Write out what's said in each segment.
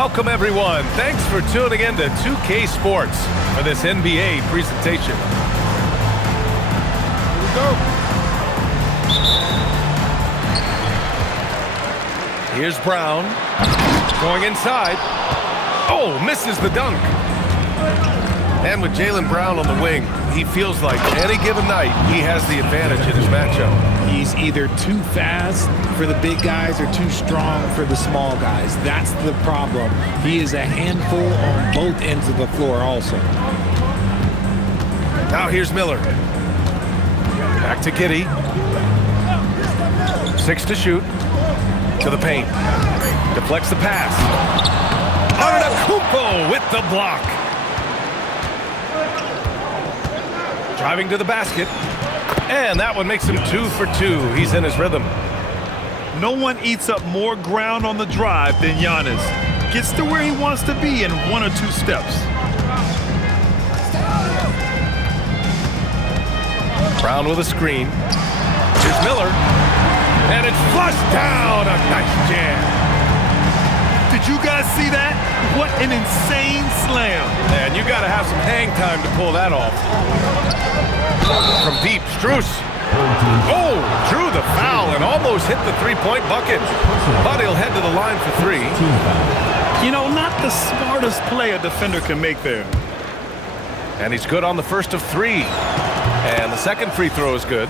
Welcome, everyone. Thanks for tuning in to 2K Sports for this NBA presentation. Here we go. Here's Brown. Going inside. Oh, misses the dunk. And with Jaylen Brown on the wing, he feels like any given night he has the advantage in his matchup. He's either too fast for the big guys or too strong for the small guys. That's the problem. He is a handful on both ends of the floor also. Now here's Miller. Back to Giddey. 6 to shoot. To the paint. Deflects the pass. Antetokounmpo with the block. Driving to the basket. And that one makes him 2 for 2. He's in his rhythm. No one eats up more ground on the drive than Giannis. Gets to where he wants to be in 1 or 2 steps. Brown with a screen. Here's Miller. And it's flushed down. A nice jam. Did you guys see that? What an insane slam. And you got to have some hang time to pull that off. From deep, Strus. Oh, drew the foul and almost hit the three-point bucket. But he'll head to the line for 3. You know, not the smartest play a defender can make there. And he's good on the first of 3. And the second free throw is good.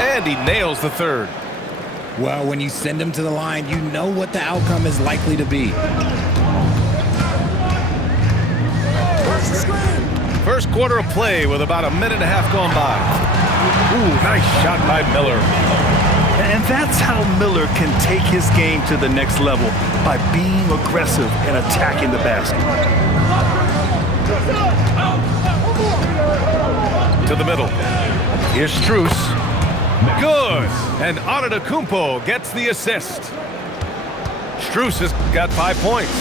And he nails the third. Well, when you send him to the line, you know what the outcome is likely to be. First quarter of play with about a minute and a half gone by. Ooh, nice shot by Miller. And that's how Miller can take his game to the next level, by being aggressive and attacking the basket. To the middle. Here's Strus. Good. And Antetokounmpo gets the assist. Strus has got 5 points.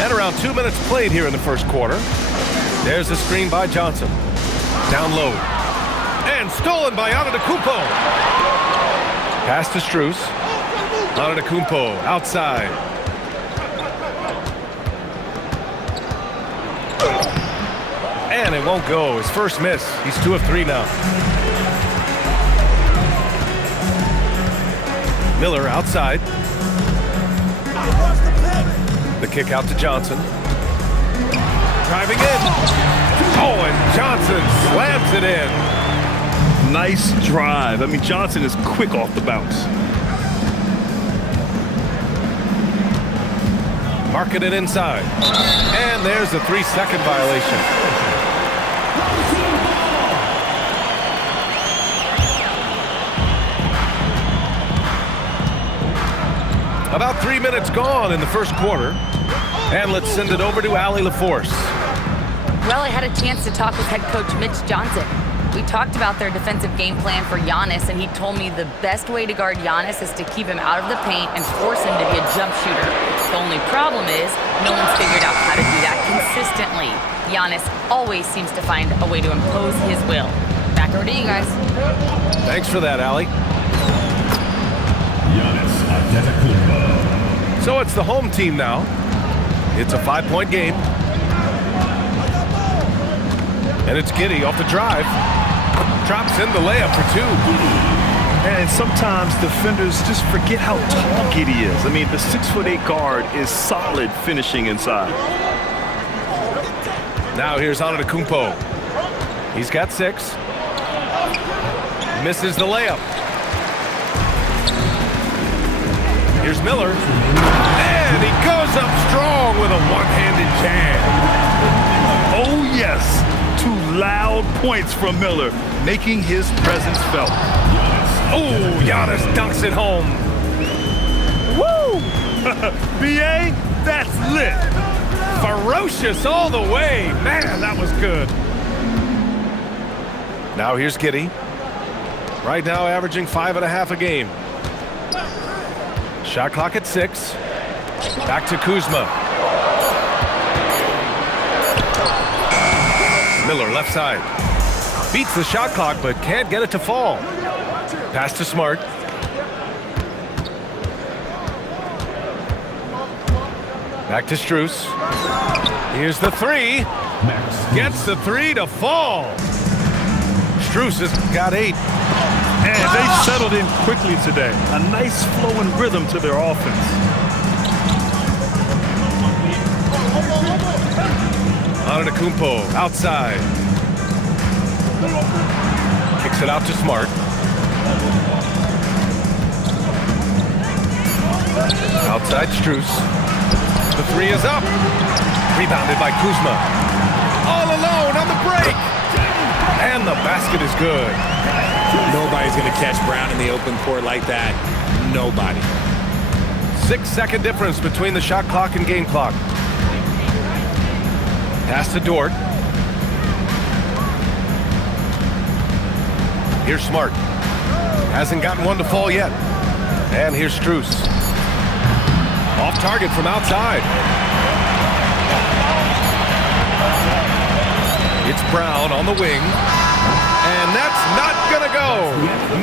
And around 2 minutes played here in the first quarter. There's a screen by Johnson. Down low. And stolen by Antetokounmpo. Pass to Strus. Antetokounmpo outside. And it won't go. His first miss. He's 2 of 3 now. Miller outside. The kick out to Johnson. Driving in. Oh, and Johnson slams it in. Nice drive. I mean, Johnson is quick off the bounce. Marking it inside. And there's a 3-second violation. About 3 minutes gone in the first quarter. And let's send it over to Allie LaForce. Well, I had a chance to talk with head coach Mitch Johnson. We talked about their defensive game plan for Giannis, and he told me the best way to guard Giannis is to keep him out of the paint and force him to be a jump shooter. The only problem is no one's figured out how to do that consistently. Giannis always seems to find a way to impose his will. Back over to you guys. Thanks for that, Allie. So it's the home team now. It's a 5-point game. And it's Giddey off the drive. Drops in the layup for 2. And sometimes defenders just forget how tall Giddey is. I mean, the 6'8" guard is solid finishing inside. Now here's Antetokounmpo. He's got 6. Misses the layup. Here's Miller. And he goes up strong with a one-handed jam. Oh, yes. 2 loud points from Miller, making his presence felt. Oh, Giannis dunks it home. Woo! B.A., that's lit. Ferocious all the way. Man, that was good. Now here's Giddey. Right now averaging 5.5 a game. Shot clock at 6. Back to Kuzma. Miller left side. Beats the shot clock but can't get it to fall. Pass to Smart. Back to Strus. Here's the three. Gets the three to fall. Strus has got 8. And they settled in quickly today. A nice flowing rhythm to their offense. Antetokounmpo outside. Kicks it out to Smart. Outside Strus. The three is up. Rebounded by Kuzma. All alone on the break. And the basket is good. Nobody's going to catch Brown in the open court like that. Nobody. 6-second difference between the shot clock and game clock. Pass to Dort. Here's Smart. Hasn't gotten one to fall yet. And here's Strus. Off target from outside. It's Brown on the wing. And that's not gonna go.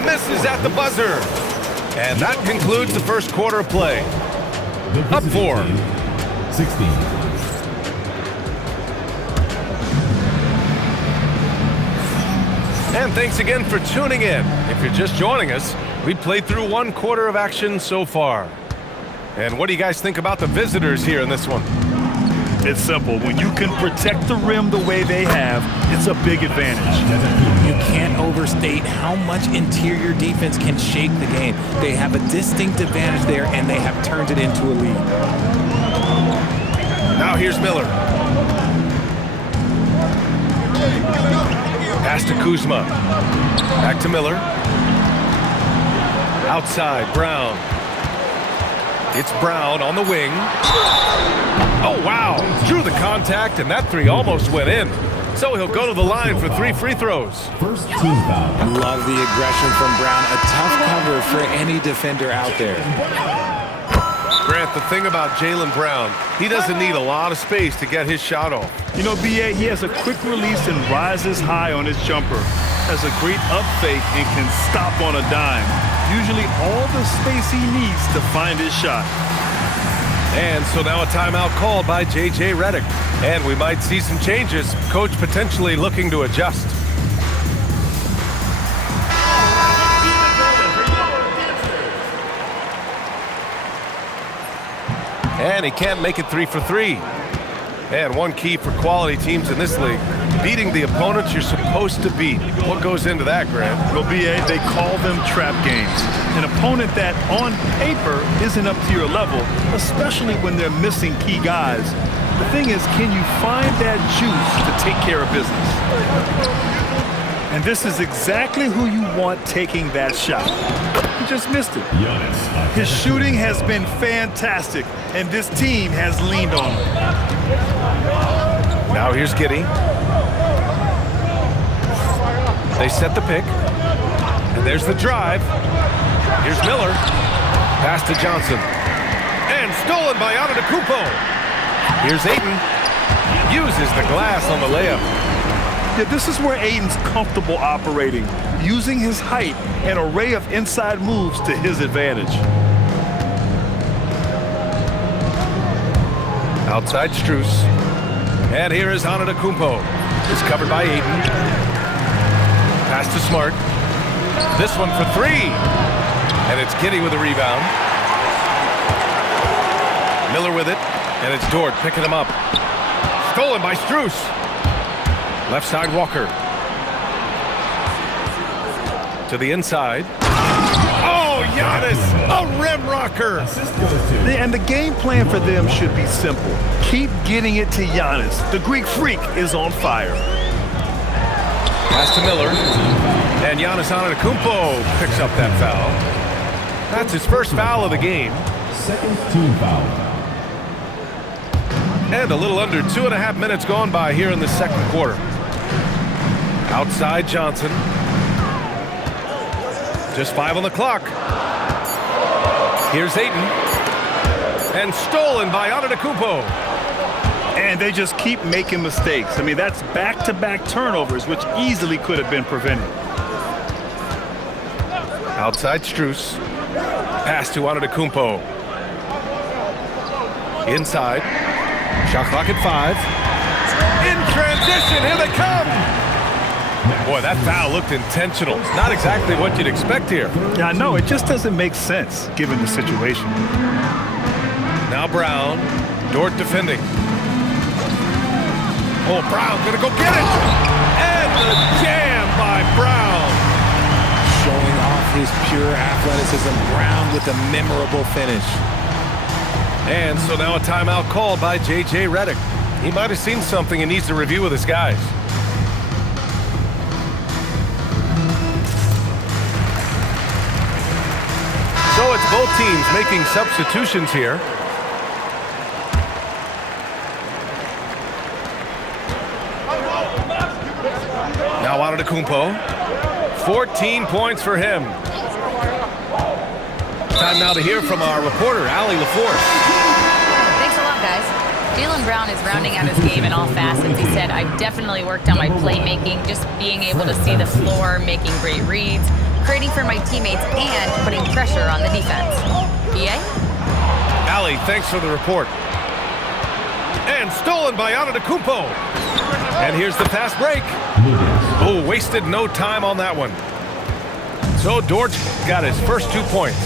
Misses at the buzzer. And that concludes the first quarter of play. Up 4. 16. And thanks again for tuning in. If you're just joining us, we played through 1 quarter of action so far. And what do you guys think about the visitors here in this one? It's simple. When you can protect the rim the way they have, it's a big advantage. You can't overstate how much interior defense can shake the game. They have a distinct advantage there, and they have turned it into a lead. Now here's Miller. Pass to Kuzma. Back to Miller. Outside, Brown. It's Brown on the wing. Oh, wow. Drew the contact, and that three almost went in. So he'll go to the line for 3 free throws. First team foul. Love the aggression from Brown. A tough cover for any defender out there. Grant, the thing about Jaylen Brown, he doesn't need a lot of space to get his shot off. You know, B.A., he has a quick release and rises high on his jumper. Has a great up fake and can stop on a dime. Usually all the space he needs to find his shot. And so now a timeout called by J.J. Redick. And we might see some changes. Coach potentially looking to adjust. And he can't make it 3 for 3. And one key for quality teams in this league, beating the opponents you're supposed to beat. What goes into that, Grant? Well, B.A., they call them trap games. An opponent that, on paper, isn't up to your level, especially when they're missing key guys. The thing is, can you find that juice to take care of business? And this is exactly who you want taking that shot. He just missed it. His shooting has been fantastic, and this team has leaned on him. Now here's Giddey. They set the pick. And there's the drive. Here's Miller. Pass to Johnson. And stolen by Antetokounmpo. Here's Ayton. Uses the glass on the layup. Yeah, this is where Ayton's comfortable operating, using his height and array of inside moves to his advantage. Outside Strus. And here is Antetokounmpo. It's covered by Ayton. Pass to Smart. This one for 3. And it's Giddey with a rebound. Miller with it. And it's Dort picking him up. Stolen by Strus. Left side Walker. To the inside. Oh, Giannis! A rim rocker! And the game plan for them should be simple. Keep getting it to Giannis. The Greek freak is on fire. Pass to Miller. And Giannis Antetokounmpo picks up that foul. That's his first foul of the game. Second team foul. And a little under 2.5 minutes gone by here in the second quarter. Outside Johnson. Just 5 on the clock. Here's Ayton. And stolen by Antetokounmpo. And they just keep making mistakes. I mean, that's back-to-back turnovers, which easily could have been prevented. Outside Strus. Pass to Antetokounmpo. Inside. Shot clock at 5. In transition, here they come! Boy, that foul looked intentional. It's not exactly what you'd expect here. Yeah, I know. It just doesn't make sense given the situation. Now Brown. Dort defending. Oh, Brown gonna go get it! And the jam by Brown. Showing off his pure athleticism. Brown with a memorable finish. And so now a timeout called by J.J. Redick. He might have seen something and needs to review with his guys. So it's both teams making substitutions here. Now Antetokounmpo. 14 points for him. Time now to hear from our reporter, Allie LaForce. Thanks a lot, guys. Jaylen Brown is rounding out his game in all facets. He said, I've definitely worked on my playmaking, just being able to see the floor, making great reads, creating for my teammates, and putting pressure on the defense. BA? Allie, thanks for the report. And stolen by Antetokounmpo. And here's the fast break. Oh, wasted no time on that one. So Dort's got his first 2 points.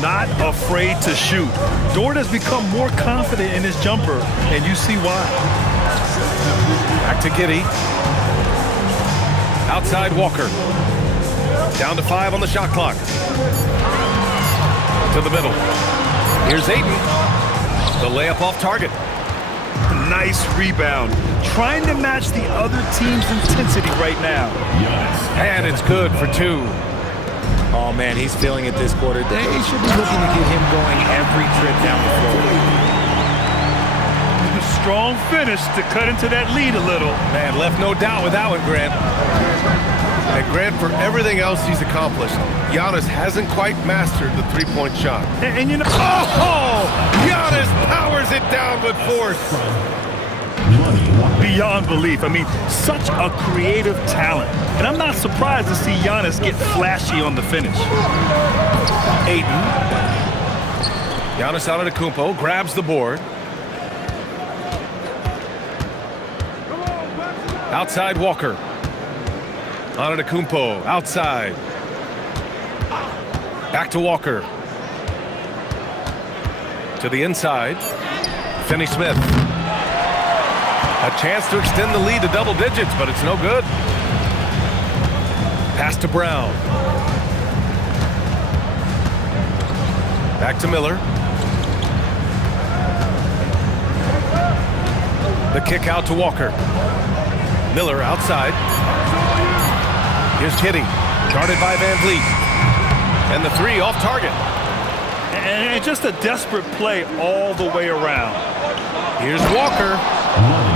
Not afraid to shoot. Dort has become more confident in his jumper, and you see why. Back to Giddey. Outside Walker. Down to 5 on the shot clock. To the middle. Here's Ayton. The layup off target. Nice rebound. Trying to match the other team's intensity right now. And it's good for 2. Oh, man, he's feeling it this quarter. They should be looking to get him going every trip down the floor. Strong finish to cut into that lead a little. Man, left no doubt with that one, Grant. And Grant, for everything else he's accomplished, Giannis hasn't quite mastered the three-point shot. And you know... Oh! Giannis powers it down with force. Beyond belief. I mean, such a creative talent. And I'm not surprised to see Giannis get flashy on the finish. Ayton. Giannis Antetokounmpo grabs the board. Outside Walker. Antetokounmpo outside. Back to Walker. To the inside. Finney-Smith. A chance to extend the lead to double digits, but it's no good. Pass to Brown. Back to Miller. The kick out to Walker. Miller outside. Here's Giddey. Guarded by Van Vliet. And the 3 off target. And just a desperate play all the way around. Here's Walker.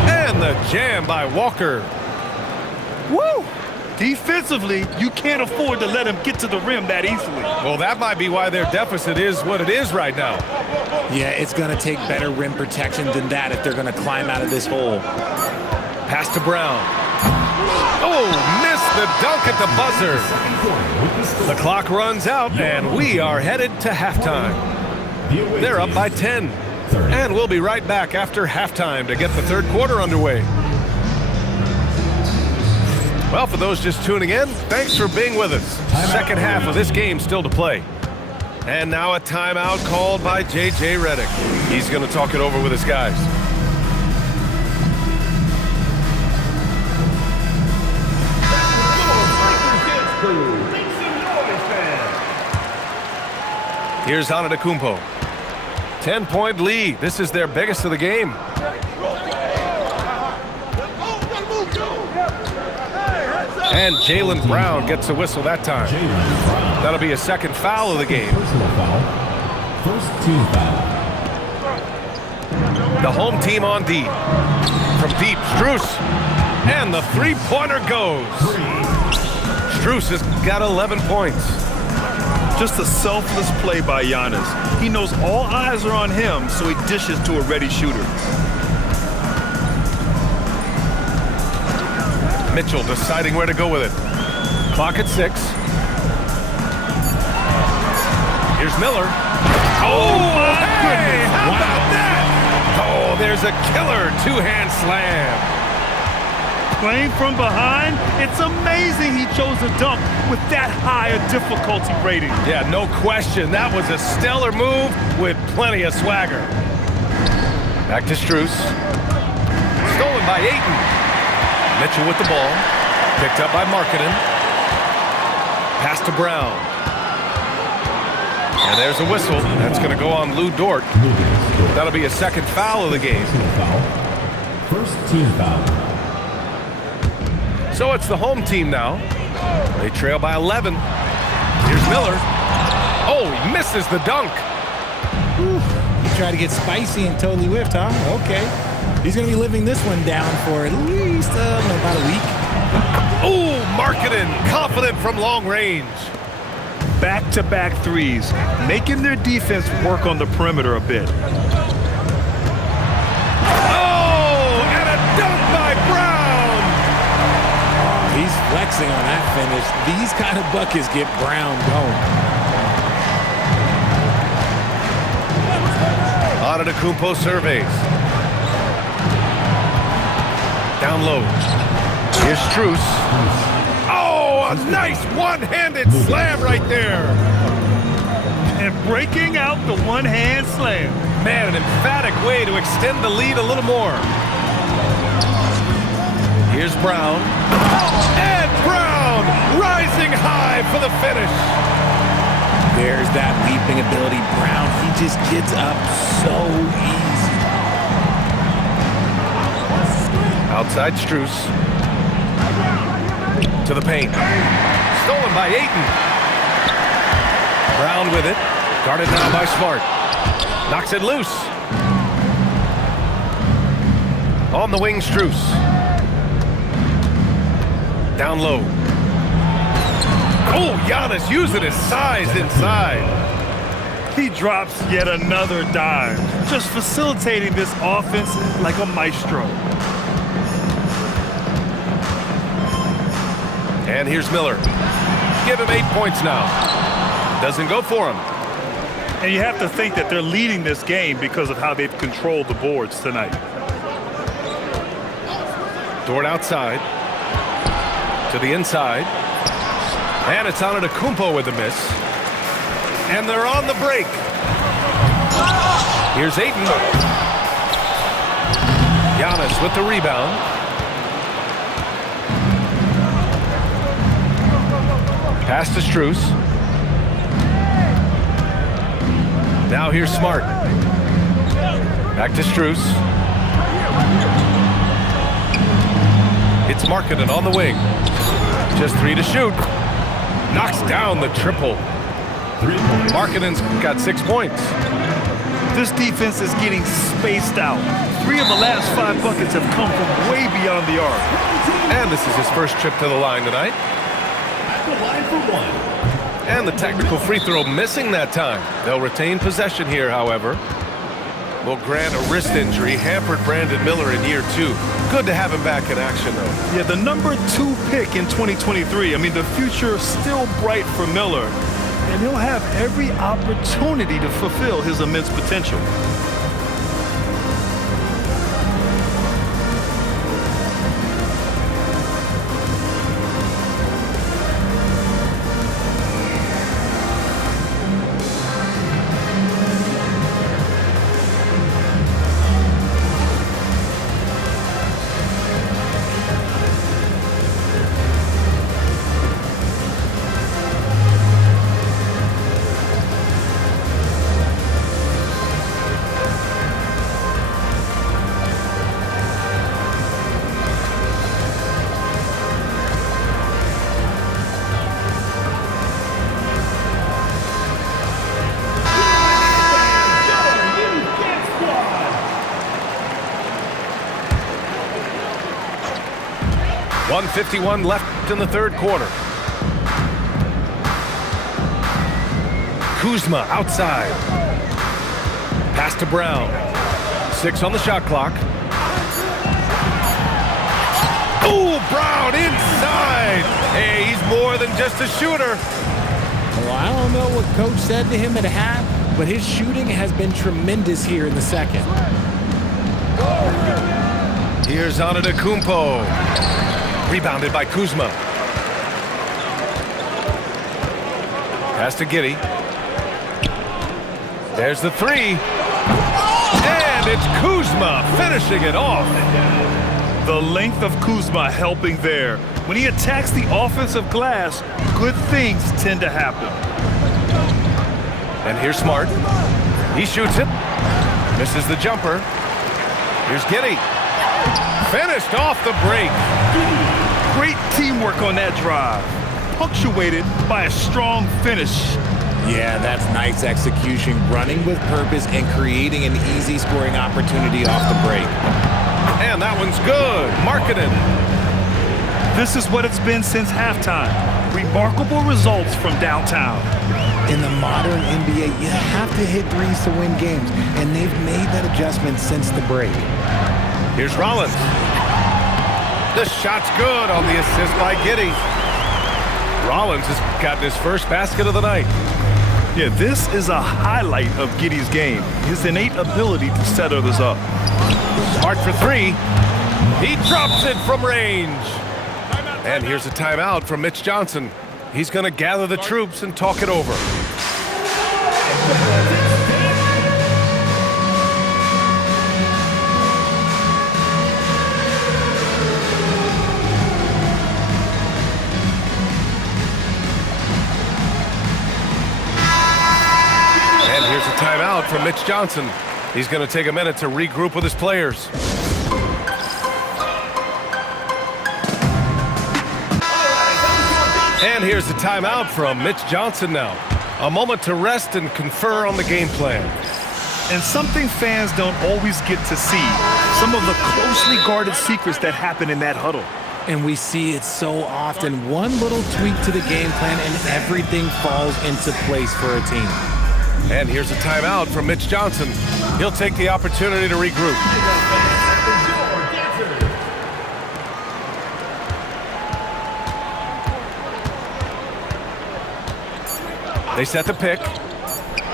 And the jam by Walker. Woo! Defensively, you can't afford to let him get to the rim that easily. Well, that might be why their deficit is what it is right now. Yeah, it's going to take better rim protection than that if they're going to climb out of this hole. Pass to Brown. Oh, missed the dunk at the buzzer. The clock runs out, and we are headed to halftime. They're up by 10. And we'll be right back after halftime to get the third quarter underway. Well, for those just tuning in, thanks for being with us. Second half of this game still to play. And now a timeout called by J.J. Redick. He's going to talk it over with his guys. Here's Antetokounmpo. 10-point lead. This is their biggest of the game. And Jaylen Brown gets a whistle that time. That'll be a second foul of the game. Personal foul. First team foul. The home team on D. From deep, Strus. And the three-pointer goes. Strus has got 11 points. Just a selfless play by Giannis. He knows all eyes are on him, so he dishes to a ready shooter. Mitchell deciding where to go with it. Clock at 6. Here's Miller. Oh, my goodness. How about that? Oh, there's a killer two-hand slam. Playing from behind, it's amazing he chose a dunk with that high a difficulty rating. Yeah, no question. That was a stellar move with plenty of swagger. Back to Strus. Stolen by Ayton. Mitchell with the ball. Picked up by Markkanen. Pass to Brown. And there's a whistle. That's going to go on Lou Dort. That'll be a second foul of the game. First team foul. So it's the home team now. They trail by 11. Here's Miller. Oh, he misses the dunk. Whew. He tried to get spicy and totally whiffed, huh? Okay. He's going to be living this one down for at least about a week. Oh, Markkanen, confident from long range. Back-to-back threes, making their defense work on the perimeter a bit. Oh, and a dunk by Brown. He's flexing on that finish. These kind of buckets get Brown going. Antetokounmpo surveys. Down low. Here's Strus. Oh, a nice one-handed slam right there. And breaking out the one-hand slam. Man, an emphatic way to extend the lead a little more. Here's Brown. And Brown rising high for the finish. There's that leaping ability. Brown, he just gets up so easy. Outside Strus. To the paint. Stolen by Ayton. Brown with it. Guarded now by Smart. Knocks it loose. On the wing, Strus. Down low. Oh, Giannis using his size inside. He drops yet another dime, just facilitating this offense like a maestro. And here's Miller. Give him 8 points now. Doesn't go for him. And you have to think that they're leading this game because of how they've controlled the boards tonight. Dort outside. To the inside. And it's Antetokounmpo with the miss. And they're on the break. Here's Ayton. Giannis with the rebound. Pass to Strus. Now here's Smart. Back to Strus. It's Markkanen on the wing. Just 3 to shoot. Knocks down the triple. Markkanen's got 6 points. This defense is getting spaced out. 3 of the last 5 buckets have come from way beyond the arc. And this is his first trip to the line tonight. At the line for one. And the technical free throw missing that time. They'll retain possession here, however. Will grant a wrist injury, hampered Brandon Miller in year 2. Good to have him back in action, though. Yeah, the number 2 pick in 2023. I mean, the future still bright for Miller. And he'll have every opportunity to fulfill his immense potential. .151 left in the third quarter. Kuzma outside. Pass to Brown. 6 on the shot clock. Oh, Brown inside. Hey, he's more than just a shooter. Well, I don't know what coach said to him at half, but his shooting has been tremendous here in the second. Here's Antetokounmpo. Rebounded by Kuzma. Pass to Giddey. There's the three. And it's Kuzma finishing it off. The length of Kuzma helping there. When he attacks the offensive glass, good things tend to happen. And here's Smart. He shoots it. Misses the jumper. Here's Giddey. Finished off the break. Great teamwork on that drive, punctuated by a strong finish. Yeah, that's nice execution, running with purpose and creating an easy scoring opportunity off the break. And that one's good. Markkanen. This is what it's been since halftime. Remarkable results from downtown. In the modern NBA, you have to hit threes to win games, and they've made that adjustment since the break. Here's Rollins. The shot's good on the assist by Giddey. Rollins has gotten his first basket of the night. Yeah, this is a highlight of Giddey's game, his innate ability to set others up. Smart for three. He drops it from range. And here's a timeout from Mitch Johnson. He's going to gather the troops and talk it over. And here's a timeout from Mitch Johnson. He's going to take a minute to regroup with his players. And here's a timeout from Mitch Johnson now. A moment to rest and confer on the game plan. And something fans don't always get to see, some of the closely guarded secrets that happen in that huddle. And we see it so often. One little tweak to the game plan and everything falls into place for a team. And here's a timeout from Mitch Johnson. He'll take the opportunity to regroup. They set the pick.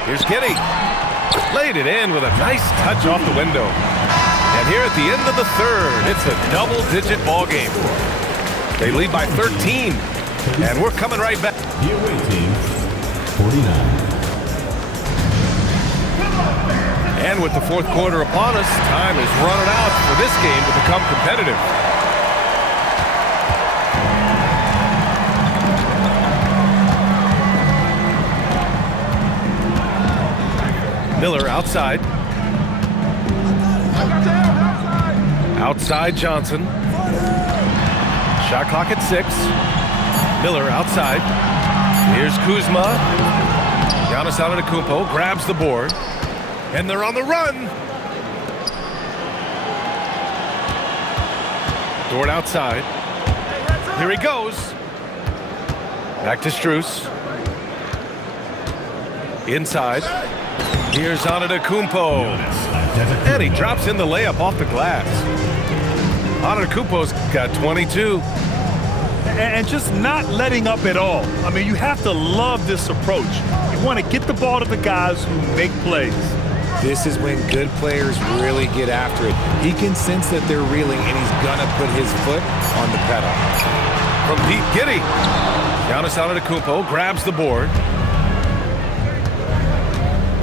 Here's Giddey. Laid it in with a nice touch off the window. And here at the end of the third, it's a double-digit ball game. They lead by 13. And we're coming right back. The away team, 49. And with the fourth quarter upon us, time is running out for this game to become competitive. Miller outside. Outside Johnson. Shot clock at 6. Miller outside. Here's Kuzma. Giannis Antetokounmpo grabs the board. And they're on the run. Dort outside. Here he goes. Back to Strus. Inside. Here's Antetokounmpo. And he drops in the layup off the glass. Antetokounmpo's got 22. And just not letting up at all. I mean, you have to love this approach. You want to get the ball to the guys who make plays. This is when good players really get after it. He can sense that they're reeling, and he's gonna put his foot on the pedal. From Pete Giddey. Giannis Antetokounmpo grabs the board.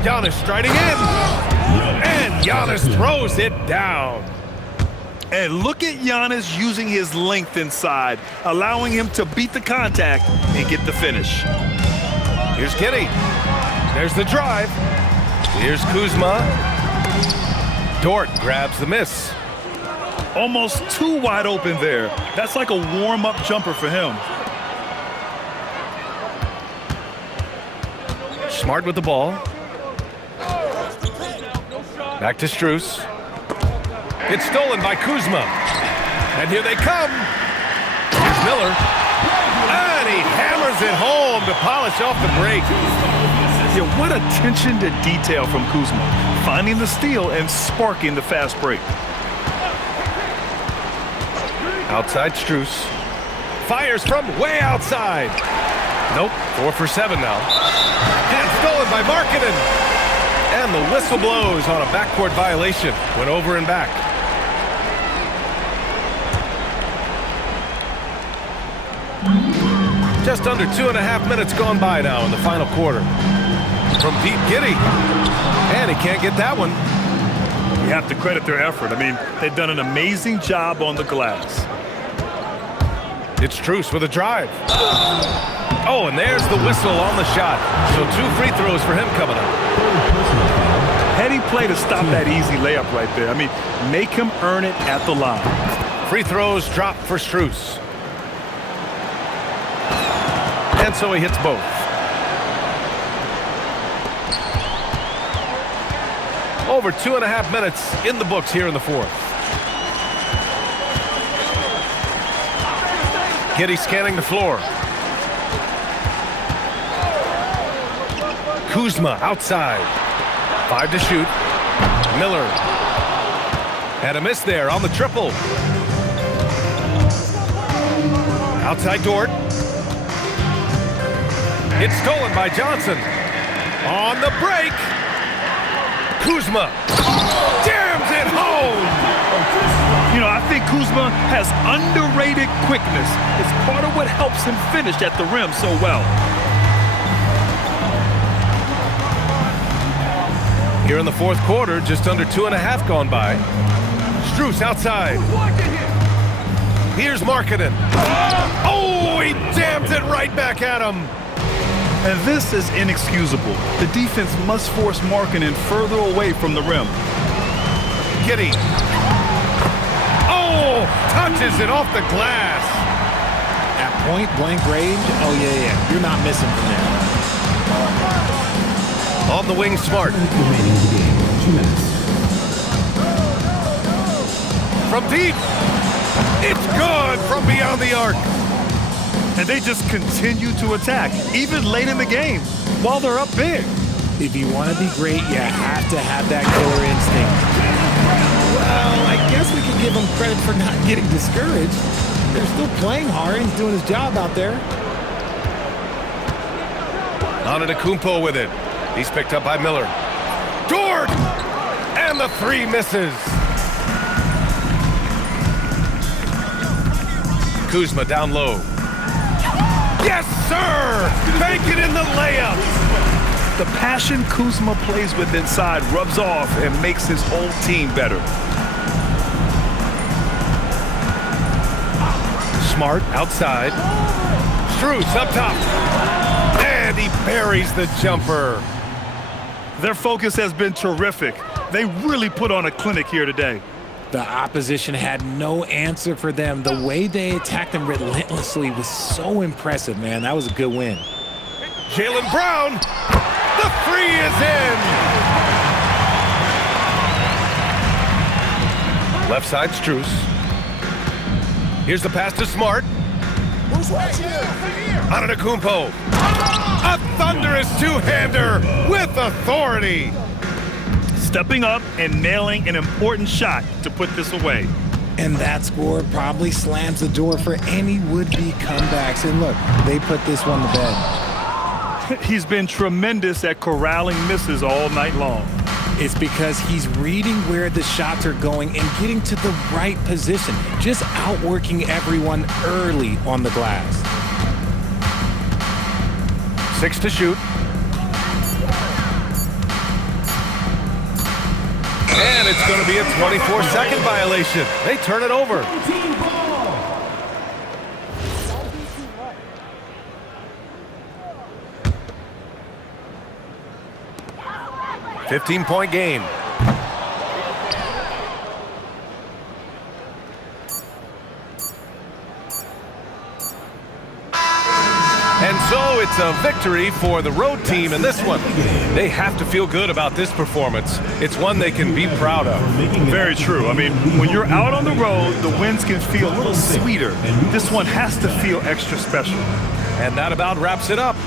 Giannis striding in. And Giannis throws it down. And look at Giannis using his length inside, allowing him to beat the contact and get the finish. Here's Giddey. There's the drive. Here's Kuzma. Dort grabs the miss. Almost too wide open there. That's like a warm-up jumper for him. Smart with the ball. Back to Strus. It's stolen by Kuzma. And here they come. Here's Miller. And he hammers it home to polish off the break. Yeah, what attention to detail from Kuzma. Finding the steal and sparking the fast break. Outside Strus. Fires from way outside. Nope, 4 for 7 now. And stolen by Markkanen. And the whistle blows on a backcourt violation. Went over and back. Just under 2.5 minutes gone by now in the final quarter. From deep, Giddey. And he can't get that one. You have to credit their effort. I mean, they've done an amazing job on the glass. It's Strus with a drive. Oh, and there's the whistle on the shot. So 2 free throws for him coming up. Heady play to stop that easy layup right there. I mean, make him earn it at the line. Free throws drop for Strus. And so he hits both. Over 2.5 minutes in the books here in the fourth. Giddey scanning the floor. Kuzma outside. 5 to shoot. Miller. And a miss there on the triple. Outside Dort. It's stolen by Johnson. On the break. Kuzma jams it home. You know, I think Kuzma has underrated quickness. It's part of what helps him finish at the rim so well. Here in the fourth quarter, just under 2.5 gone by. Strus outside. Here's Markkanen. Oh, he jams it right back at him. And this is inexcusable. The defense must force Markkanen further away from the rim. Giddey. Oh, touches it off the glass. At point blank range, oh yeah, you're not missing from there. On the wing, Smart. Remaining in the game, 2 minutes. From deep. It's good from beyond the arc. And they just continue to attack, even late in the game, while they're up big. If you want to be great, you have to have that killer instinct. Well, I guess we can give him credit for not getting discouraged. They're still playing hard. He's doing his job out there. Antetokounmpo with it. He's picked up by Miller. Dort! And the 3 misses. Kuzma down low. Yes, sir! Bank it in the layup. The passion Kuzma plays with inside rubs off and makes his whole team better. Smart outside. Strus up top. And he buries the jumper. Their focus has been terrific. They really put on a clinic here today. The opposition had no answer for them. The way they attacked them relentlessly was so impressive, man. That was a good win. Jaylen Brown. The 3 is in. Left side, Strus. Here's the pass to Smart. Antetokounmpo. A thunderous 2-hander with authority. Stepping up and nailing an important shot to put this away. And that score probably slams the door for any would-be comebacks. And look, they put this one to bed. He's been tremendous at corralling misses all night long. It's because he's reading where the shots are going and getting to the right position, just outworking everyone early on the glass. 6 to shoot. And it's going to be a 24-second violation. They turn it over. $15-point game. And so it's a victory for the road team in this one. They have to feel good about this performance. It's one they can be proud of. Very true. I mean, when you're out on the road, the wins can feel a little sweeter. This one has to feel extra special. And that about wraps it up.